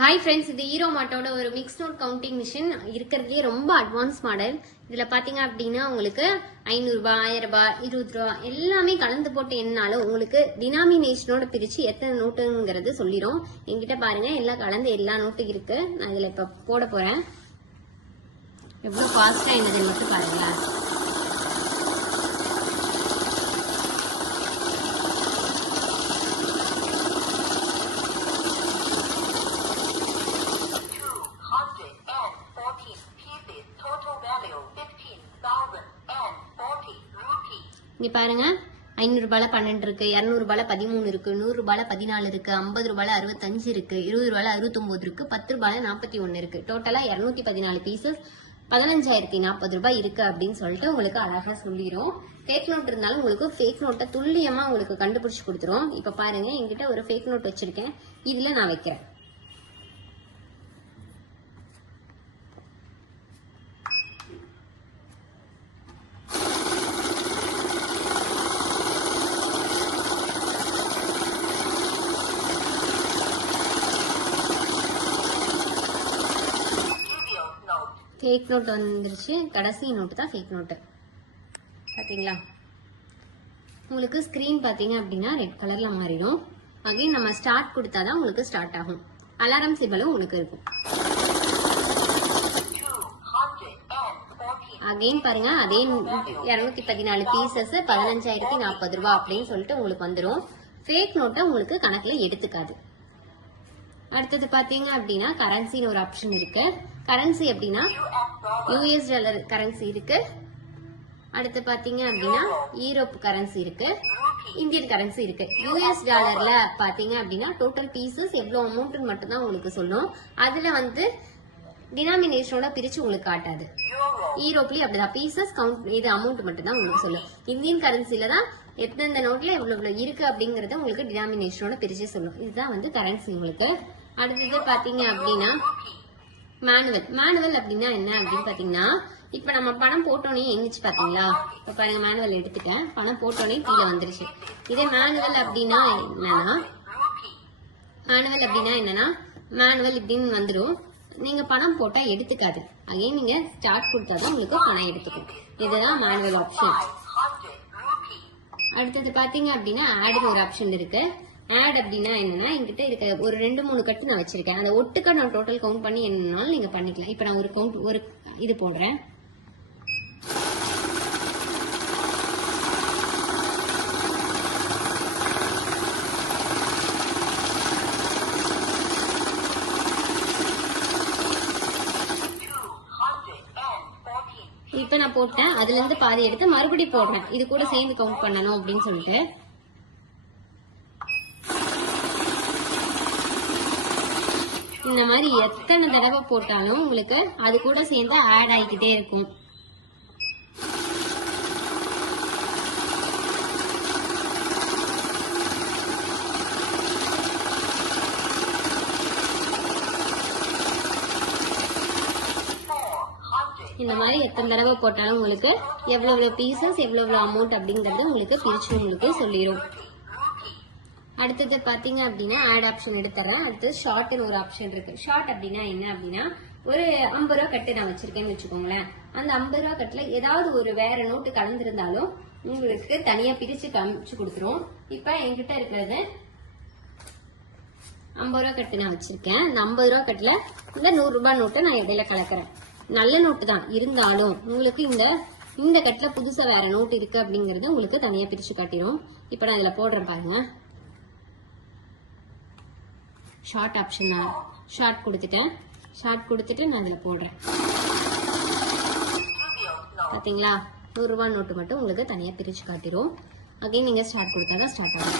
Hi friends, இது hero மாட்டோட ஒரு மிக்ஸ் நோட் கவுண்டிங் மிஷின் இருக்கிறதுலே ரொம்ப அட்வான்ஸ் மாடல். இதுல பாத்தீங்க அப்படின்னா உங்களுக்கு 500 ரூபாய், 1000 ரூபாய், 20 ரூபாய் எல்லாமே கலந்து போட்டு என்னாலும் உங்களுக்கு டினாமினேஷனோட பிரிச்சு எத்தனை நோட்டுங்கிறது சொல்லிடும். என்கிட்ட பாருங்க எல்லாம் கலந்து எல்லா நோட்டும் இருக்கு. நான் இதுல இப்ப போட போறேன். எவ்வளவு ஃபாஸ்டா என்னது மட்டும் பாருங்க. இங்க பாருங்க, 500 ரூபாயில 12 இருக்கு, 200 ரூபாயில 13 இருக்கு, 100 ரூபாயில 14 இருக்கு, 50 ரூபாயில 65 இருக்கு, 20 ரூபாயில 69 இருக்கு, 10 ரூபாயில 41 இருக்கு. டோட்டலா 214 பீசஸ் 15,040 ரூபாய் இருக்கு அப்படின்னு சொல்லிட்டு உங்களுக்கு அழகா சொல்லிடும். ஃபேக் நோட் இருந்தாலும் உங்களுக்கு ஃபேக் நோட்டை துல்லியமா உங்களுக்கு கண்டுபிடிச்சு கொடுத்துரும். இப்ப பாருங்க, என்கிட்ட ஒரு ஃபேக் நோட் வச்சிருக்கேன். இதுல நான் வைக்கிறேன். ஃபேக் நோட் வந்துருச்சு. கடைசி நோட்டு தான் ஃபேக் நோட்டு. பாத்தீங்களா? உங்களுக்கு ஸ்கிரீன் பாத்தீங்க அப்படின்னா ரெட் கலர்ல மாறிடும். அகைன் நம்ம ஸ்டார்ட் கொடுத்தாதான் உங்களுக்கு ஸ்டார்ட் ஆகும். அலாரம் சிம்பலும் உங்களுக்கு இருக்கும். அகைன் பாருங்க, அதே 214 பீசஸ் 15,040 ரூபாய் அப்படின்னு சொல்லிட்டு உங்களுக்கு வந்துடும். ஃபேக் நோட்டை உங்களுக்கு கணக்குல எடுத்துக்காது. அடுத்தது பாத்தீங்க அப்படின்னா கரன்சின்னு ஒரு ஆப்ஷன் இருக்கு. கரன்சி அப்படின்னா US டாலர் கரன்சி இருக்கு. அடுத்து பாத்தீங்க அப்படின்னா யூரோப் கரன்சி இருக்கு, இந்தியன் கரன்சி இருக்கு. US டாலர்ல பாத்தீங்க அப்படின்னா டோட்டல் பீசஸ் எவ்வளவு அமௌண்ட் மட்டும் தான் உங்களுக்கு சொல்லும். அதுல வந்து டினாமினேஷனோட பிரிச்சு உங்களுக்கு காட்டாது. யூரோப்லயும் அப்படிதான் பீசஸ் கவுண்ட், இது அமௌண்ட் மட்டும் தான் உங்களுக்கு சொல்லும். இந்தியன் கரன்சில தான் எந்தெந்த நோட்ல எவ்வளவு இருக்கு அப்படிங்கறத உங்களுக்கு டினாமினேஷனோட பிரிச்சு சொல்லும். இதுதான் வந்து கரன்சி உங்களுக்கு. அடுத்தது பாத்தீங்க அப்படின்னா மேனுவல் அப்படின்னா என்ன அப்படின்னு பாத்தீங்கன்னா, இப்ப நம்ம பணம் போட்டோன்னே எங்கிச்சு பாத்தீங்களா? இப்ப பாருங்க, மேனுவல் எடுத்துட்டேன், பணம் போட்டோன்னே கீழே வந்துருச்சு. இதே மேனுவல் அப்படின்னா மேனுவல் இப்படின்னு வந்துடும். நீங்க பணம் போட்டா எடுத்துக்காது. அகைன் நீங்க ஸ்டார்ட் கொடுத்தாதான் உங்களுக்கு பணம் எடுத்துக்கும். இதுதான் மேனுவல் ஆப்ஷன். அடுத்தது பாத்தீங்க அப்படின்னா ஆடுன்னு ஒரு ஆப்ஷன் இருக்கு. ஆட் அப்படின்னா என்னன்னா, என்கிட்ட இருக்க ஒரு 2-3 கட்டு நான் வச்சிருக்கேன். அந்த ஒட்டுக்க நான் டோட்டல் கவுண்ட் பண்ணி என்னன்னாலும் நீங்க பண்ணிக்கலாம். இப்ப நான் ஒரு இது போடுறேன். இப்ப நான் போட்டேன், அதுல இருந்து பாதி எடுத்து மறுபடியும் போடுறேன். இது கூட சேர்ந்து கவுண்ட் பண்ணணும் அப்படின்னு சொல்லிட்டு. இந்த மாதிரி எத்தனை தடவை போட்டாலும் உங்களுக்கு அது கூட சேர்ந்து ஆட் ஆகிக்கிட்டே இருக்கும். இந்த மாதிரி எத்தனை தடவை போட்டாலும் உங்களுக்கு எவ்வளவு பீசஸ் எவ்வளவு அமௌண்ட் அப்படிங்கறது உங்களுக்கு பிரிச்சு உங்களுக்கு சொல்லிடும். அடுத்தது பாத்தீங்க அப்படின்னா ஆட் ஆப்ஷன் எடுத்துறேன். அடுத்து ஷார்ட்னு ஒரு ஆப்ஷன் இருக்கு. ஷார்ட் அப்படின்னா என்ன அப்படின்னா, ஒரு 50 ரூபா கட்டு நான் வச்சிருக்கேன்னு வச்சுக்கோங்களேன். அந்த 50 ரூபா கட்டுல ஏதாவது ஒரு வேற நோட்டு கலந்துருந்தாலும் உங்களுக்கு தனியா பிரிச்சு காமிச்சு கொடுத்துரும். இப்ப என்கிட்ட இருக்கிறது 50 ரூபா கட்டு நான் வச்சிருக்கேன். இந்த 50 ரூபா கட்டுல இந்த 100 ரூபாய் நோட்டை நான் இடையில கலக்கிறேன். நல்ல நோட்டு தான் இருந்தாலும் உங்களுக்கு இந்த கட்டுல புதுசா வேற நோட்டு இருக்கு அப்படிங்கறது உங்களுக்கு தனியா பிரிச்சு காட்டிடும். இப்ப நான் இதுல போடுறேன் பாருங்க. ஷார்ட் ஆப்ஷன் ஷார்ட் கொடுத்துட்டு நான் இதுல போடுறேன். பாத்தீங்களா? 100 ரூபாய் நோட்டு மட்டும் உங்களுக்கு தனியா பிரிச்சு காட்டிடும். அகைன் நீங்க ஸ்டார்ட் கொடுத்தாதான் ஸ்டார்ட் ஆகும்.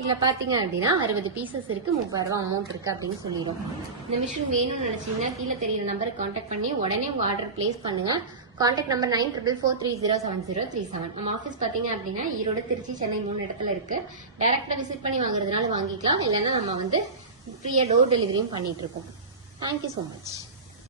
இதுல பாத்தீங்க அப்படின்னா 60 பீசஸ் இருக்கு, 30 ரூபாய் அமௌண்ட் இருக்கு அப்படின்னு சொல்லிடும். இந்த மிஷின் வேணும்னு நினைச்சீங்கன்னா கீழே தெரியுற நம்பரை கான்டாக்ட் பண்ணி உடனே உங்க ஆர்டர் பிளேஸ் பண்ணுங்க. Contact number 9444307037. நம்ம ஆஃபீஸ் பாத்தீங்க அப்படின்னா ஈரோடு, திருச்சி, சென்னை 3 இடத்துல இருக்கு. டைரக்டா விசிட் பண்ணி வாங்குறதுனால வாங்கிக்கலாம், இல்லைன்னா நம்ம வந்து ஃப்ரீயா டோர் டெலிவரியும் பண்ணிட்டு இருக்கோம். Thank you so much.